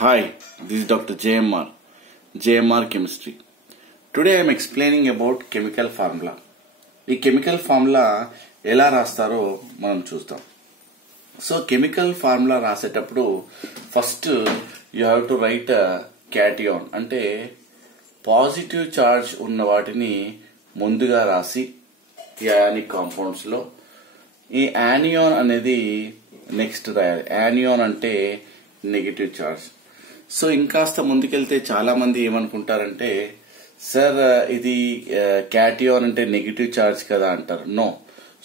Hi, this is Dr. JMR Chemistry. Today I am explaining about chemical formula. ఈ chemical formula ఎలా రాస్తారో మనం చూద్దాం. So chemical formula రాసేటప్పుడు first you have to right cation, అంటే positive charge ఉన్న వాటిని ముందుగా రాసి ఈ అయానిక్ కాంపౌండ్స్ లో ఈ యానియాన్ అనేది నెక్స్ట్ రాయాలి. యానియాన్ అంటే నెగటివ్ చార్జ్. సో ఇంకాస్త ముందుకెళ్తే చాలా మంది ఏమనుకుంటారంటే, సార్ ఇది క్యాటియాన్ అంటే నెగిటివ్ చార్జ్ కదా అంటారు. నో.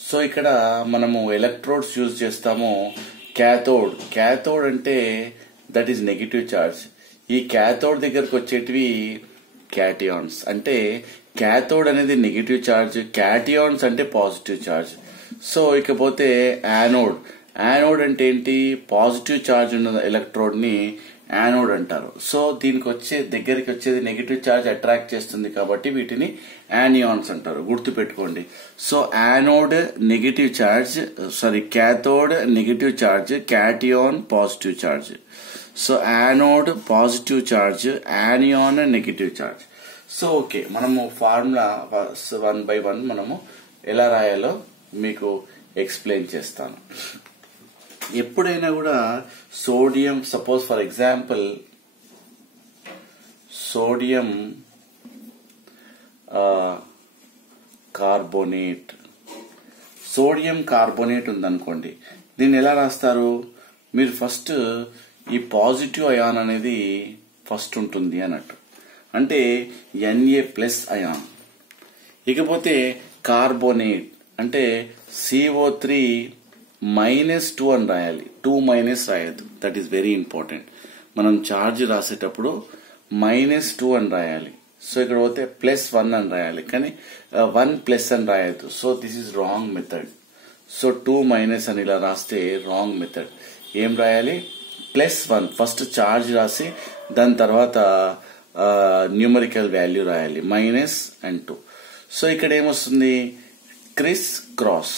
సో ఇక్కడ మనము ఎలక్ట్రోడ్స్ యూజ్ చేస్తాము. క్యాథోడ్ అంటే దట్ ఈస్ నెగిటివ్ చార్జ్. ఈ క్యాథోడ్ దగ్గరకు వచ్చేటివి క్యాటియాన్స్. అంటే క్యాథోడ్ అనేది నెగిటివ్ చార్జ్, క్యాటియాన్స్ అంటే పాజిటివ్ చార్జ్. సో ఇకపోతే యానోడ్ అంటే ఏంటి? పాజిటివ్ చార్జ్ ఉన్న ఎలక్ట్రోడ్ ని యానోడ్ అంటారు. సో దీనికి దగ్గరికి వచ్చేది నెగిటివ్ చార్జ్ అట్రాక్ట్ చేస్తుంది కాబట్టి వీటిని యానియాన్స్ అంటారు. గుర్తు పెట్టుకోండి. So anode negative charge, cathode negative charge, cation positive charge. So anode positive charge, anion negative charge. So okay, మనము ఫార్ములా 1 by 1 మనము ఎలా రాయాలో మీకు ఎక్స్ప్లెయిన్ చేస్తాను. ఎప్పుడైనా కూడా sodium, suppose for example sodium carbonate ఉందనుకోండి, దీన్ని ఎలా రాస్తారు? మీరు ఫస్ట్ ఈ పాజిటివ్ అయాన్ అనేది ఫస్ట్ ఉంటుంది అన్నట్టు, అంటే Na+ అయాన్. ఇకపోతే కార్బోనేట్ అంటే CO3 -2 అని రాయాలి. 2- రాయద్దు. That is very important. మనం ఛార్జ్ రాసేటప్పుడు -2 అని రాయాలి. సో ఇక్కడ పోతే +1 అని రాయాలి, కానీ 1+ అని రాయద్దు. So this is wrong method. So 2- అని ఇలా రాస్తే రాంగ్ మెథడ్. ఏం రాయాలి? +1 ఫస్ట్ ఛార్జ్ రాసి దాని తర్వాత న్యూమరికల్ వాల్యూ రాయాలి, -2. సో ఇక్కడ ఏమొస్తుంది? క్రిస్ క్రాస్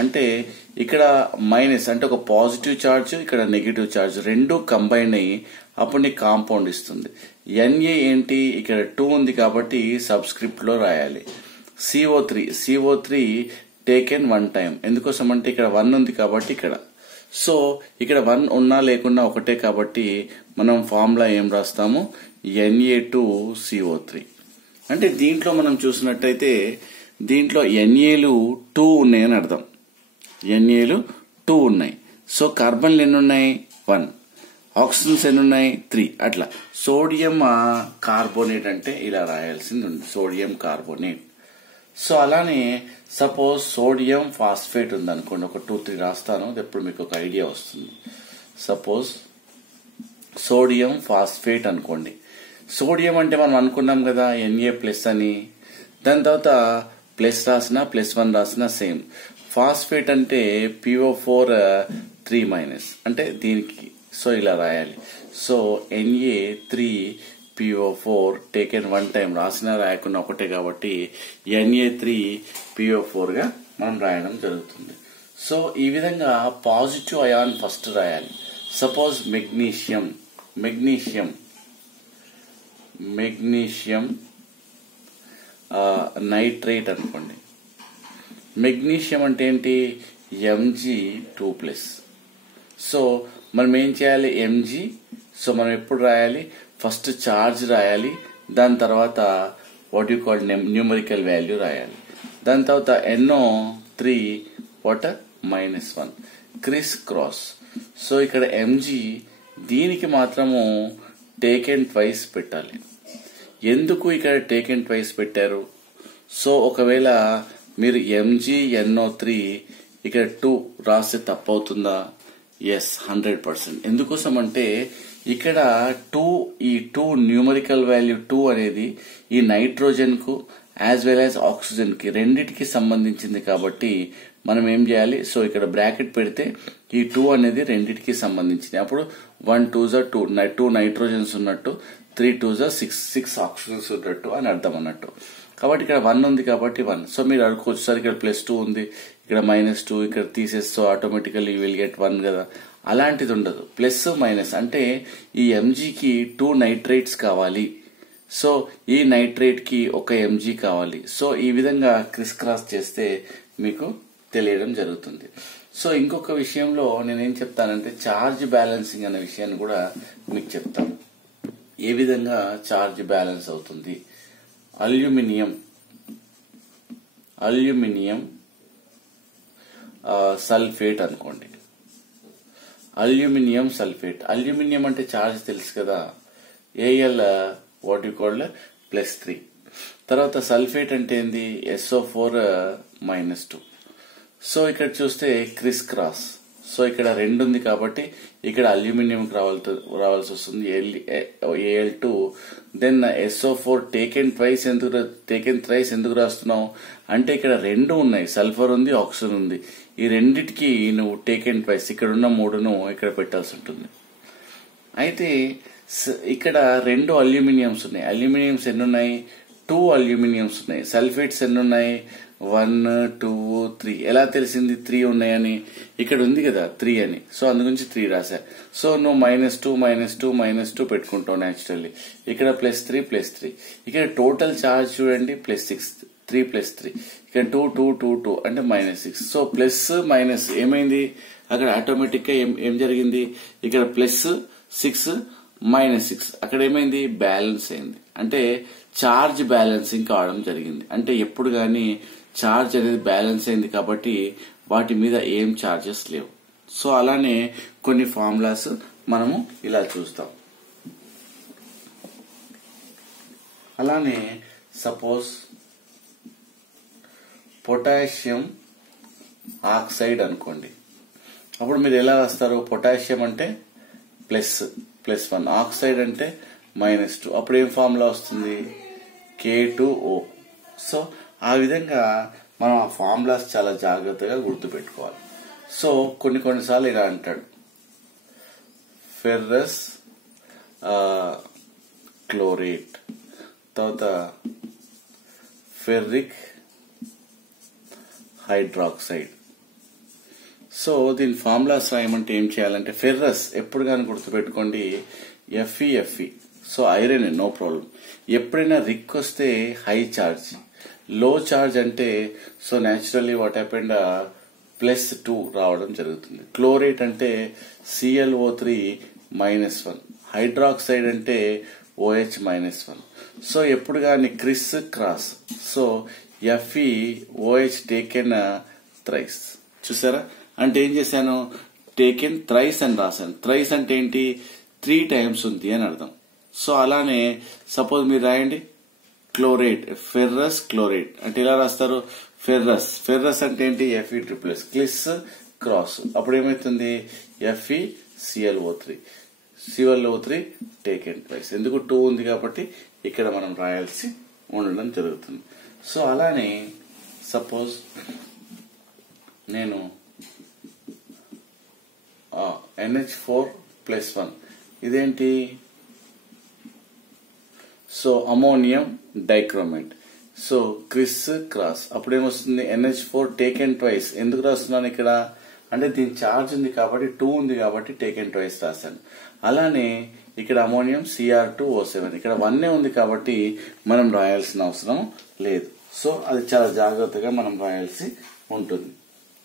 అంటే ఇక్కడ మైనస్ అంటే ఒక పాజిటివ్ చార్జ్, ఇక్కడ నెగిటివ్ చార్జ్ రెండు కంబైన్ అయ్యి అప్పుడు నీకు కాంపౌండ్ ఇస్తుంది. Na ఏంటి? ఇక్కడ 2 ఉంది కాబట్టి సబ్స్క్రిప్ట్ లో రాయాలి. CO3 taken 1 time. ఎందుకోసం అంటే ఇక్కడ 1 ఉంది కాబట్టి ఇక్కడ. సో ఇక్కడ 1 ఉన్నా లేకున్నా ఒకటే కాబట్టి మనం ఫార్ములా ఏం రాస్తాము? Na2CO3. అంటే దీంట్లో మనం చూసినట్టయితే దీంట్లో NAలు 2 ఉన్నాయని అర్థం. NAలు 2 ఉన్నాయి. సో కార్బన్లు ఎన్ని ఉన్నాయి? 1. ఆక్సిజన్స్ ఎన్ని ఉన్నాయి? 3. అట్లా సోడియం కార్బోనేట్ అంటే ఇలా రాయాల్సింది ఉంది, సోడియం కార్బోనేట్. సో అలానే సపోజ్ సోడియం ఫాస్ఫేట్ ఉంది అనుకోండి, ఒక 2-3 రాస్తాను, ఎప్పుడు మీకు ఒక ఐడియా వస్తుంది. సపోజ్ సోడియం ఫాస్ఫేట్ అనుకోండి. సోడియం అంటే మనం అనుకున్నాం కదా Na+ అని, దాని తర్వాత ప్లస్ రాసిన +1 రాసిన సేమ్. ఫాస్ఫేట్ అంటే PO4 3- అంటే దీనికి. సో ఇలా రాయాలి. సో Na3PO4 టేకెన్ 1 టైం రాసినా రాయకుండా ఒకటే కాబట్టి Na3PO4 గా మనం రాయడం జరుగుతుంది. సో ఈ విధంగా పాజిటివ్ అయాన్ ఫస్ట్ రాయాలి. సపోజ్ మెగ్నీషియం నైట్రేట్ అనుకోండి. మెగ్నీషియం అంటే ఏంటి? Mg2+. సో మనం ఏం చేయాలి? Mg. సో మనం ఎప్పుడు రాయాలి? ఫస్ట్ చార్జ్ రాయాలి, దాని తర్వాత what you call numerical value రాయాలి, దాని తర్వాత NO3 -1 క్రిస్ క్రాస్. సో ఇక్కడ Mg దీనికి మాత్రము టేకెన్ ట్వైస్ పెట్టాలి. ఎందుకు ఇక్కడ టేకెన్ ట్వైస్ పెట్టారు? సో ఒకవేళ మీరు MgNO3 ఇక్కడ 2 రాస్తే తప్పవుతుందా? ఎస్, 100%. ఎందుకోసం అంటే ఇక్కడ ఈ 2 న్యూమరికల్ వాల్యూ 2 అనేది ఈ నైట్రోజన్ కు యాజ్ వెల్ యాజ్ ఆక్సిజన్ కి రెండిటికి సంబంధించింది కాబట్టి మనం ఏం చేయాలి? సో ఇక్కడ బ్రాకెట్ పెడితే ఈ 2 అనేది రెండిటికి సంబంధించింది. అప్పుడు 1 2 2 నైట్రోజన్స్ ఉన్నట్టు, 3 2 6 ఆక్సిజన్స్ ఉన్నట్టు అని అర్థం అన్నట్టు. కాబట్టి ఇక్కడ 1 ఉంది కాబట్టి 1. సో మీరు అనుకోవచ్చు, సార్ ఇక్కడ +2 ఉంది, ఇక్కడ -2, ఇక్కడ తీసేస్తే ఆటోమేటికల్లీ యూ విల్ గెట్ 1 కదా. అలాంటిది ఉండదు. ప్లస్ మైనస్ అంటే ఈ ఎంజీకి 2 నైట్రేట్స్ కావాలి, సో ఈ నైట్రేట్ కి 1 ఎంజీ కావాలి. సో ఈ విధంగా క్రిస్ క్రాస్ చేస్తే మీకు తెలియడం జరుగుతుంది. సో ఇంకొక విషయంలో నేనేం చెప్తానంటే చార్జ్ బ్యాలెన్సింగ్ అనే విషయాన్ని కూడా మీకు చెప్తాను. ఏ విధంగా చార్జ్ బ్యాలెన్స్ అవుతుంది. అల్యూమినియం సల్ఫేట్ అనుకోండి. అల్యూమినియం సల్ఫేట్, అల్యూమినియం అంటే చార్జ్ తెలుసు కదా, ఏఎల్ వాట్ యు కాల్డ్ +3. తర్వాత సల్ఫేట్ అంటే ఏంది, SO4-2. సో ఇక్కడ చూస్తే క్రిస్ క్రాస్. సో ఇక్కడ 2 ఉంది కాబట్టి ఇక్కడ అల్యూమినియం రావాల్సి వస్తుంది, Al2. Then SO4 taken thrice ఎందుకు రాస్తున్నాం అంటే ఇక్కడ 2 ఉన్నాయి, సల్ఫర్ ఉంది, ఆక్సిజన్ ఉంది. ఈ రెండిటికి నువ్వు టేకెన్ ట్వైస్ ఇక్కడ ఉన్న 3ను ఇక్కడ పెట్టాల్సి ఉంటుంది. అయితే ఇక్కడ 2 అల్యూమినియంస్ ఉన్నాయి. అల్యూమినియంస్ ఎన్ని ఉన్నాయి, 2 అల్యూమినియంస్ ఉన్నాయి. సల్ఫేట్స్ ఎన్ని ఉన్నాయి, 1, 2, 3. ఎలా తెలిసింది 3 ఉన్నాయని, ఇక్కడ ఉంది కదా 3 అని, సో అందుగురించి 3 రాశా. సో నువ్వు -2 పెట్టుకుంటావు న్యాచురల్లీ. ఇక్కడ +3 ఇక్కడ టోటల్ ఛార్జ్ చూడండి, +6, 3 + 3, ఇక్కడ 2 అంటే -6. సో ప్లస్ మైనస్ ఏమైంది అక్కడ ఆటోమేటిక్ గా ఏం జరిగింది, ఇక్కడ +6 -6 అక్కడ ఏమైంది, బ్యాలెన్స్ అయింది. అంటే చార్జ్ బ్యాలెన్సింగ్ కావడం జరిగింది. అంటే ఎప్పుడు గానీ చార్జ్ అనేది బ్యాలెన్స్ అయింది కాబట్టి వాటి మీద ఏం చార్జెస్ లేవు. సో అలానే కొన్ని ఫార్ములాస్ మనము ఇలా చూస్తాం. అలానే సపోజ్ పొటాషియం ఆక్సైడ్ అనుకోండి. అప్పుడు మీరు ఎలా రాస్తారు, పొటాషియం అంటే +1, ఆక్సైడ్ అంటే -2. అప్పుడు ఏం ఫార్ములా వస్తుంది, K2O. సో ఆ విధంగా మనం ఆ ఫార్ములాస్ చాలా జాగ్రత్తగా గుర్తుపెట్టుకోవాలి. సో కొన్నిసార్లు ఇలా అంటాడు, ఫెర్రస్ క్లోరేట్, తర్వాత ఫెర్రిక్ హైడ్రాక్సైడ్. సో దీని ఫార్ములాస్ రాయమంటే ఏం చేయాలంటే, ఫెర్రస్ ఎప్పుడు కానీ గుర్తుపెట్టుకోండి, Fe. So iron no problem. ఎప్పుడైనా రిక్ వస్తే హై చార్జ్, లో చార్జ్ అంటే సో న్యాచురల్లీ వాట్ హ్యాపెండ్ +2 రావడం జరుగుతుంది. క్లోరేట్ అంటే ClO3 -1, హైడ్రాక్సైడ్ అంటే OH -1. సో ఎప్పుడు కానీ criss cross, so FeOH taken thrice. చూసారా, అంటే ఏం చేశాను, టేకెన్ థ్రైస్ అని రాశాను. థ్రైస్ అంటే ఏంటి, 3 times ఉంది అని అర్థం. సో అలానే సపోజ్ మీరు రాయండి క్లోరేట్, ఫెర్రస్ క్లోరేట్ అంటే ఎలా రాస్తారు, ఫెర్రస్ అంటే ఏంటి, Fe ట్రిపుల్ క్లిస్ క్రాస్, అప్పుడు ఏమైతుంది, FeClO3 టేకెన్ ట్వైస్. ఎందుకు 2 ఉంది కాబట్టి ఇక్కడ మనం రాయాల్సి ఉండడం జరుగుతుంది. సో అలానే సపోజ్ నేను NH4+1 ఇదేంటి, so ammonium dichromate. So criss cross, అప్పుడు ఏమొస్తుంది, NH4 టేకెన్ ట్వైస్. ఎందుకు రాస్తున్నాను ఇక్కడ అంటే దీని ఛార్జ్ ఉంది కాబట్టి 2 ఉంది కాబట్టి టేకెన్ ట్వైస్ రాశాను. అలానే ఇక్కడ అమోనియం Cr2O7, ఇక్కడ 1 ఉంది కాబట్టి మనం రాయాల్సిన అవసరం లేదు. సో అది చాలా జాగ్రత్తగా మనం రాయాల్సి ఉంటుంది.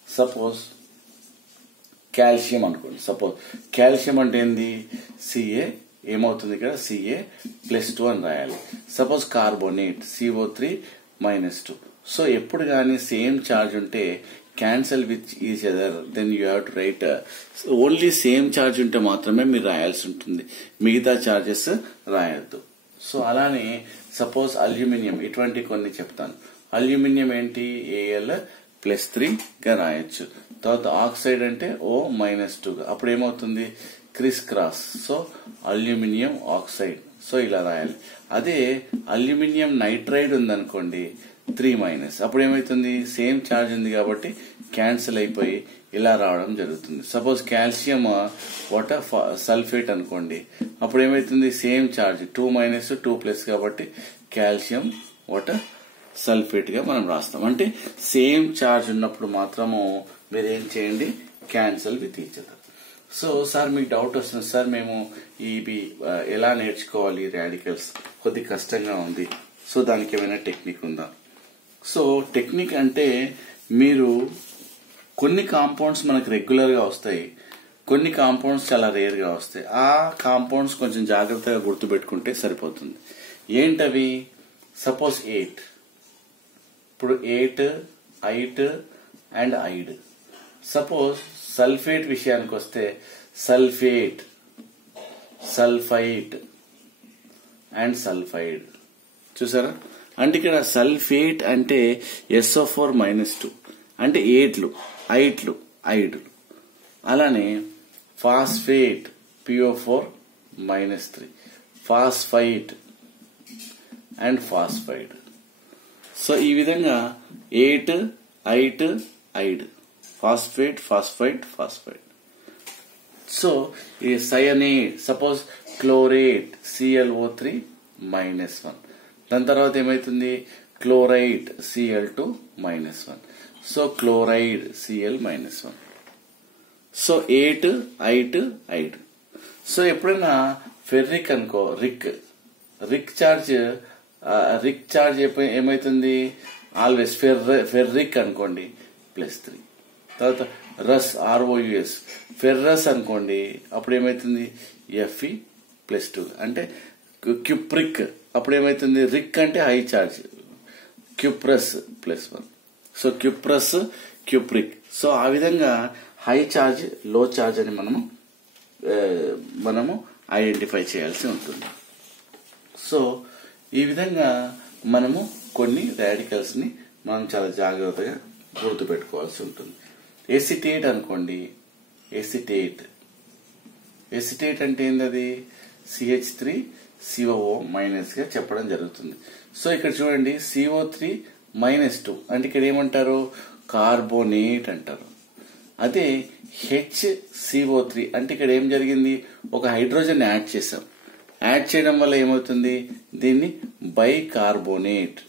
సపోజ్ కాల్షియం అనుకోండి. సపోజ్ కాల్షియం అంటే ఏంది, Ca ఏమవుతుంది, ఇక్కడ Ca+2 అని రాయాలి. Suppose carbonate CO3-2. సో ఎప్పుడు కానీ సేమ్ చార్జ్ ఉంటే cancel with each other, then you have to write only same charge ఉంటే మాత్రమే మీరు రాయాల్సి ఉంటుంది, మిగతా చార్జెస్ రాయొద్దు. సో అలానే సపోజ్ అల్యూమినియం, ఇటువంటి కొన్ని చెప్తాను. అల్యూమినియం ఏంటి, Al+3 గా రాయొచ్చు. తర్వాత ఆక్సైడ్ అంటే O-2 గా, అప్పుడు ఏమవుతుంది, criss cross. So aluminium oxide, so ఇలా రాయాలి. అదే అల్యూమినియం నైట్రైడ్ ఉందనుకోండి 3-, అప్పుడు ఏమైతుంది, సేమ్ ఛార్జ్ ఉంది కాబట్టి క్యాన్సిల్ అయిపోయి ఇలా రావడం జరుగుతుంది. సపోజ్ కాల్షియం వాటర్ సల్ఫేట్ అనుకోండి, అప్పుడు ఏమైతుంది, సేమ్ ఛార్జ్ 2-, 2+ కాబట్టి కాల్షియం వాటర్ సల్ఫేట్ గా మనం రాస్తాం. అంటే సేమ్ ఛార్జ్ ఉన్నప్పుడు మాత్రము మీరు ఏం చేయండి, cancel with each other. So sir మీకు డౌట్ వస్తుంది సార్, మేము ఇవి ఎలా నేర్చుకోవాలి రాడికల్స్, కొద్ది కష్టంగా ఉంది, సో దానికి ఏమైనా టెక్నిక్ ఉందా? సో టెక్నిక్ అంటే మీరు కొన్ని కాంపౌండ్స్ మనకు రెగ్యులర్ గా వస్తాయి, కొన్ని కాంపౌండ్స్ చాలా రేర్ గా వస్తాయి. ఆ కాంపౌండ్స్ కొంచెం జాగ్రత్తగా గుర్తుపెట్టుకుంటే సరిపోతుంది. ఏంటవి? సపోజ్ 8, ఇప్పుడు 8 8 అండ్ ఐడ్. సపోజ్ సల్ఫేట్ విషయానికి వస్తే సల్ఫేట్, సల్ఫైట్ అండ్ సల్ఫైడ్. చూసారా? అంటే ఇక్కడ సల్ఫేట్ అంటే SO4 -2 అంటే 8లు, 8లు, 5లు. అలానే phosphate PO4 -3, phosphite and phosphide. So ఈ విధంగా 8 8 ide, phosphate phosphite phosphide. So ఈ సయనేట్, సపోజ్ క్లోరేట్ ClO3 -1. దాని తర్వాత ఏమైతుంది? Chloride Cl2 -1. So chloride Cl -1. So 8 8 ide. So ఎప్పుడైనా ఫెర్రిక్ అనుకో, రిక్ చార్జ్ ఏమైతుంది? ఆల్వేస్ ఫెర్రిక్ అనుకోండి +3. తర్వాత రస్ ROUS, ఫెర్రస్ అనుకోండి, అప్పుడు ఏమైతుంది? Fe +2. అంటే క్యూప్రిక్, అప్పుడు ఏమైతుంది? రిక్ అంటే high charge, cuprous +1. So cuprous, cupric. So ఆ విధంగా హై చార్జ్, లో చార్జ్ అని మనము ఐడెంటిఫై చేయాల్సి ఉంటుంది. సో ఈ విధంగా మనము కొన్ని రాడికల్స్ ని మనం చాలా జాగ్రత్తగా గుర్తుపెట్టుకోవాల్సి ఉంటుంది. ఎసిటేట్ అనుకోండి, ఎసిటేట్ అంటే ఏంటది? CH3COO- గా చెప్పడం జరుగుతుంది. సో ఇక్కడ చూడండి, CO3 -2 అంటే ఇక్కడ ఏమంటారు? కార్బోనేట్ అంటారు. అదే HCO3 అంటే ఇక్కడ ఏం జరిగింది? ఒక హైడ్రోజన్ యాడ్ చేసాం. యాడ్ చేయడం వల్ల ఏమవుతుంది? దీన్ని బైకార్బోనేట్.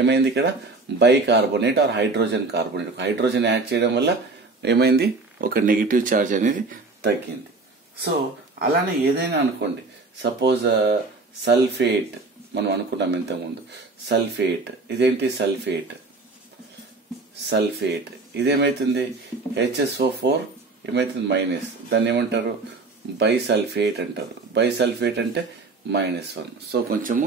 ఏమైంది ఇక్కడ? Bicarbonate or hydrogen carbonate. Hydrogen add చేయడం వల్ల ఏమైంది? ఒక నెగిటివ్ చార్జ్ అనేది తగ్గింది. సో అలానే ఏదైనా అనుకోండి, సపోజ్ సల్ఫేట్ మనం అనుకున్నాం ఇంతకుముందు. సల్ఫేట్ ఇదేంటి? సల్ఫేట్ ఇదేమైతుంది? HSO4 ఏమైతుంది? మైనస్. దాన్ని ఏమంటారు? బైసల్ఫేట్ అంటారు. బైసల్ఫేట్ అంటే -1. సో కొంచెము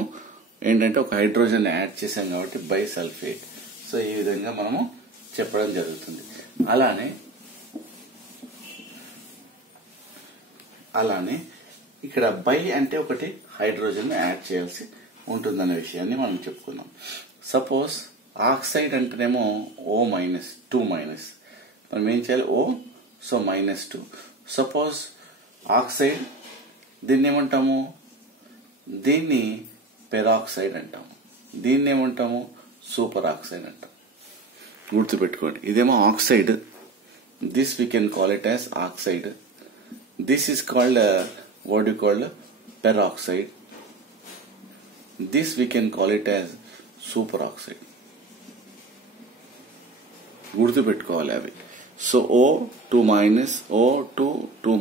ఏంటంటే ఒక హైడ్రోజన్ యాడ్ చేసాం కాబట్టి బైసల్ఫేట్. సో ఈ విధంగా మనము చెప్పడం జరుగుతుంది. అలానే ఇక్కడ బై అంటే ఒకటి హైడ్రోజన్ యాడ్ చేయాల్సి ఉంటుందనే విషయాన్ని మనం చెప్పుకున్నాం. సపోజ్ ఆక్సైడ్ అంటేనేమో O-2 మనం ఏం చేయాలి? O, so -2. సపోజ్ ఆక్సైడ్, దీన్ని ఏమంటాము? దీన్ని పెరాక్సైడ్ అంటాము. దీన్ని ఏమంటాము? సూపర్ ఆక్సైడ్ అంటాం. గుర్తుపెట్టుకోండి, ఇదేమో oxide, this we can call it as oxide. This is called what you call peroxide. This we can call it as superoxide. గుర్తుపెట్టుకోవాలి అవి. So O2 O2 2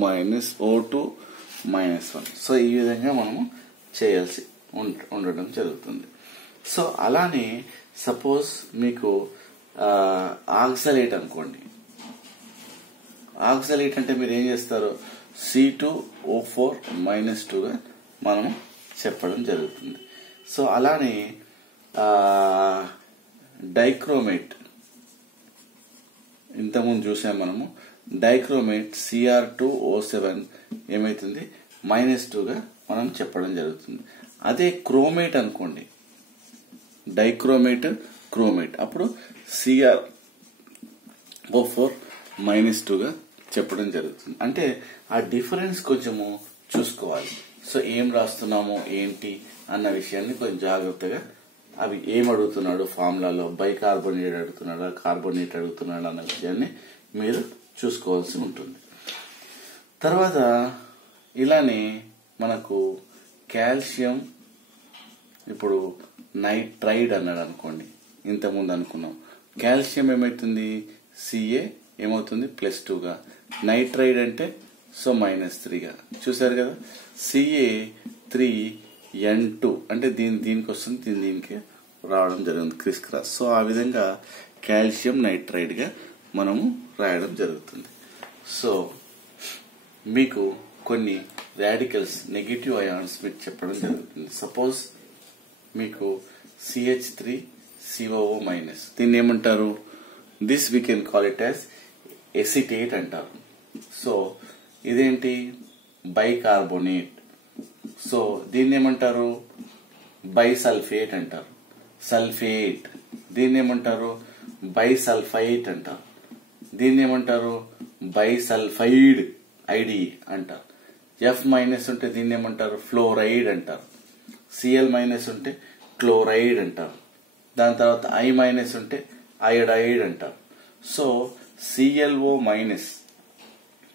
O2 -1. So ఈ విధంగా మనము చేయాల్సి ఉండడం జరుగుతుంది. సో అలానే సపోజ్ మీకు ఆక్సలేట్ అనుకోండి. ఆక్సలేట్ అంటే మీరు ఏం చేస్తారు? C2O4 -2 గా మనము చెప్పడం జరుగుతుంది. సో అలానే డైక్రోమేట్ ఇంతకుముందు చూసాం మనము. డైక్రోమేట్ Cr2O7 ఏమైతుంది? -2 గా మనం చెప్పడం జరుగుతుంది. అదే క్రోమేట్ అనుకోండి, డైక్రోమేట్, క్రోమేట్, అప్పుడు Cr O4 -2 గా చెప్పడం జరుగుతుంది. అంటే ఆ డిఫరెన్స్ కొంచెము చూసుకోవాలి. సో ఏం రాస్తున్నాము ఏంటి అన్న విషయాన్ని కొంచెం జాగ్రత్తగా, అవి ఏం అడుగుతున్నాడు ఫార్ములాలో, బైకార్బోనేట్ అడుగుతున్నాడా, కార్బోనేట్ అడుగుతున్నాడా అన్న విషయాన్ని మీరు చూసుకోవాల్సి ఉంటుంది. తర్వాత ఇలానే మనకు కాల్షియం, ఇప్పుడు నైట్రైడ్ అన్నాడు అనుకోండి, ఇంతకుముందు అనుకున్నాం. కాల్షియం ఏమవుతుంది? Ca ఏమవుతుంది? +2 గా. నైట్రైడ్ అంటే సో -3గా చూసారు కదా. Ca3n2 అంటే దీనికి వస్తుంది, దీనికి రావడం జరిగింది క్రిస్ క్రాస్. సో ఆ విధంగా కాల్షియం నైట్రైడ్ గా మనము రాయడం జరుగుతుంది. సో మీకు కొన్ని రాడికల్స్ నెగటివ్ అయాన్స్ మీకు చెప్పడం జరుగుతుంది. సపోజ్ మీకు CH3COO- దీన్ని ఏమంటారు? This we can call it as acetate అంటారు. సో ఇదేంటి? బైకార్బోనేట్. సో దీన్ని ఏమంటారు? బైసల్ఫేట్ అంటారు. సల్ఫేట్. దీన్ని ఏమంటారు? బైసల్ఫైట్ అంటారు. దీన్ని ఏమంటారు? బైసల్ఫైడ్ ఐడి అంటారు. F- ఉంటే దీన్ని ఏమంటారు? ఫ్లోరైడ్ అంటారు. Cl- ఉంటే క్లోరైడ్ అంటారు. దాని తర్వాత I- ఉంటే అయోడైడ్ అంటారు. సో ClO-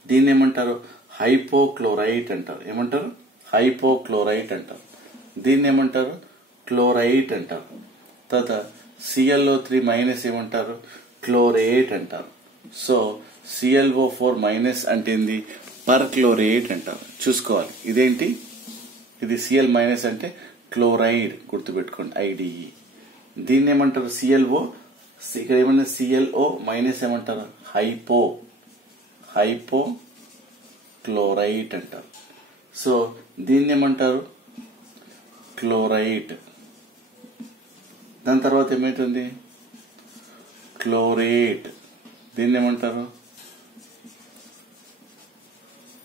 దీన్ని ఏమంటారు? హైపోక్లోరైట్ అంటారు. ఏమంటారు? హైపోక్లోరైట్ అంటారు. దీన్ని ఏమంటారు? క్లోరైట్ అంటారు. తర్వాత ClO3- ఏమంటారు? క్లోరేట్ అంటారు. సో ClO4- అంటే ఏంది? పర్క్లోరేట్ అంటారు. చూసుకోవాలి ఇదేంటి? ఇది Cl- అంటే క్లోరైడ్, గుర్తుపెట్టుకోండి, IDE. దీన్ని ఏమంటారు? ClO. ఇక్కడ ఏమన్నా ClO- ఏమంటారు? హైపోక్లోరైట్ అంటారు. సో దీన్ని ఏమంటారు? క్లోరైట్. దాని తర్వాత ఏమైతుంది? క్లోరేట్. దీన్ని ఏమంటారు?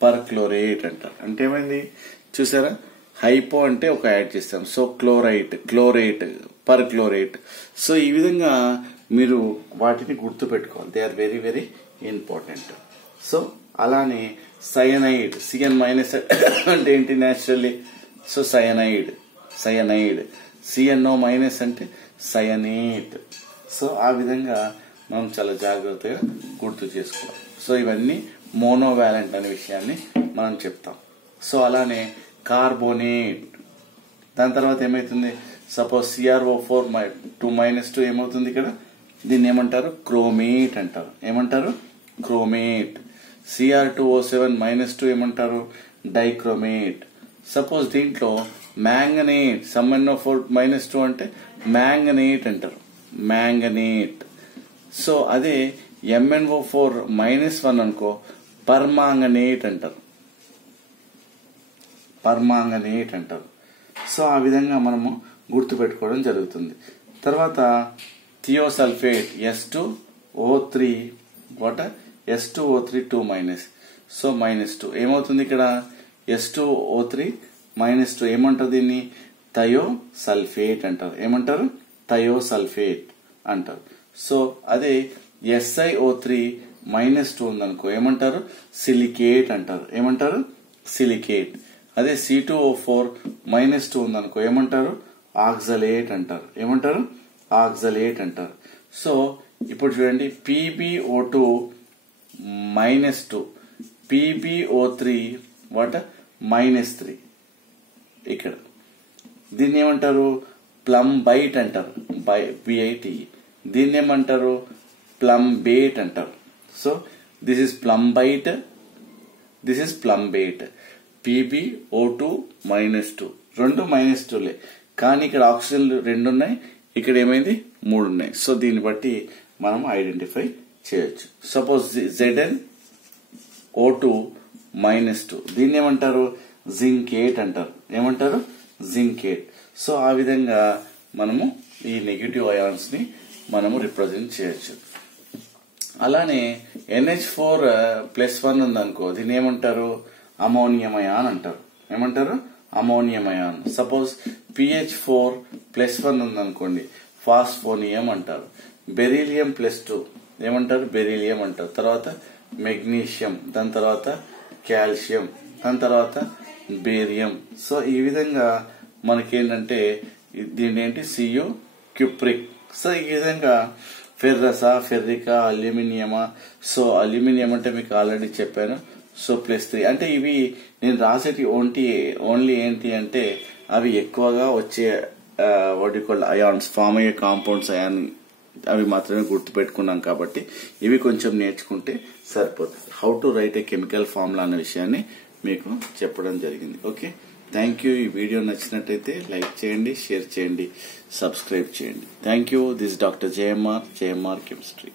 పర్క్లోరేట్ అంటారు. అంటే ఏమైంది చూసారా? హైపో అంటే ఒక యాడ్ చేస్తాం. So chlorite, chlorate, perchlorate. So ఈ విధంగా మీరు వాటిని గుర్తు పెట్టుకోవాలి. They are very very important. So అలానే సయనైడ్. Cn- అంటే ఏంటి? Naturally so cyanide. CNO- అంటే సయనేట్. సో ఆ విధంగా మనం చాలా జాగ్రత్తగా గుర్తు చేసుకోవాలి. సో ఇవన్నీ మోనోవాలెంట్ అనే విషయాన్ని మనం చెప్తాం. సో అలానే కార్బోనేట్. దాని తర్వాత ఏమైతుంది? సపోజ్ CrO4-2- ఏమవుతుంది ఇక్కడ? దీన్ని ఏమంటారు? క్రోమేట్ అంటారు. ఏమంటారు? క్రోమేట్. Cr2O7- ఏమంటారు? డైక్రోమేట్. సపోజ్ దీంట్లో మ్యాంగనేట్, SmNO4- అంటే మ్యాంగనేట్ అంటారు. మ్యాంగనేట్. సో అదే MnO4- అనుకో, పర్మాంగనేట్ అంటారు. పర్మాంగనేట్ అంటారు. సో ఆ విధంగా మనము గుర్తు పెట్టుకోవడం జరుగుతుంది. తర్వాత థియోసల్ఫేట్ S2O3 S2O3 సో -2 ఏమవుతుంది ఇక్కడ? S2O3- ఏమంటారు దీన్ని? థయోసల్ఫేట్ అంటారు. ఏమంటారు? థయోసల్ఫేట్ అంటారు. సో అదే SiO3- ఉందనుకో, ఏమంటారు? సిలికేట్ అంటారు. ఏమంటారు? సిలికేట్. అదే C2O4- ఉందనుకో, ఏమంటారు? ఆక్సలేట్ అంటారు. ఏమంటారు? ఆక్సలేట్ అంటారు. సో ఇప్పుడు చూడండి, PbO2- PbO3- ఇక్కడ దీన్ని ఏమంటారు? ప్లంబైట్ అంటారు. BIT. దీన్ని ఏమంటారు? ప్లంబేట్ అంటారు. So this is plumbite, this is plumbate. PbO2- రెండు -2లే, కానీ ఇక్కడ ఆక్సిజన్లు 2 ఉన్నాయి, ఇక్కడ ఏమైంది? 3 ఉన్నాయి. సో దీన్ని బట్టి మనం ఐడెంటిఫై చేయొచ్చు. సపోజ్ ZnO2- దీన్ని ఏమంటారు? జింకేట్ అంటారు. ఏమంటారు? జింకేట్. సో ఆ విధంగా మనము ఈ నెగటివ్ అయాన్స్ ని మనము రిప్రజెంట్ చేయొచ్చు. అలానే NH4+1 ఉందనుకో, దీన్ని ఏమంటారు? అమోనియం అయాన్ అంటారు. ఏమంటారు? Ammonium ion. సపోజ్ PH4+1 ఉందనుకోండి, ఫాస్ఫోనియం అంటారు. బెరీలియం+2 ఏమంటారు? బెరీలియం అంటారు. తర్వాత మెగ్నీషియం, దాని తర్వాత కాల్షియం, దాని తర్వాత బేరియం. సో ఈ విధంగా మనకేంటంటే దీని ఏంటి? Cu cupric. సో ఈ విధంగా ఫెర్రసా, ఫెర్రికా, అల్యూమినియమా. సో అల్యూమినియం అంటే మీకు ఆల్రెడీ చెప్పాను. సో +3 అంటే ఇవి నేను రాసేటి ఓన్లీ ఏంటి అంటే అవి ఎక్కువగా వచ్చే అయాన్స్ ఫామ్ అయ్యే కాంపౌండ్స్ అయాన్ అవి మాత్రమే గుర్తుపెట్టుకున్నాం కాబట్టి ఇవి కొంచెం నేర్చుకుంటే సరిపోతుంది. How to right A chemical formula అనే విషయాన్ని మీకు చెప్పడం జరిగింది. Okay, thank you. ఈ వీడియో నచ్చినట్టయితే లైక్ చేయండి, షేర్ చేయండి, సబ్స్క్రైబ్ చేయండి. Thank you. This doctor JMR chemistry.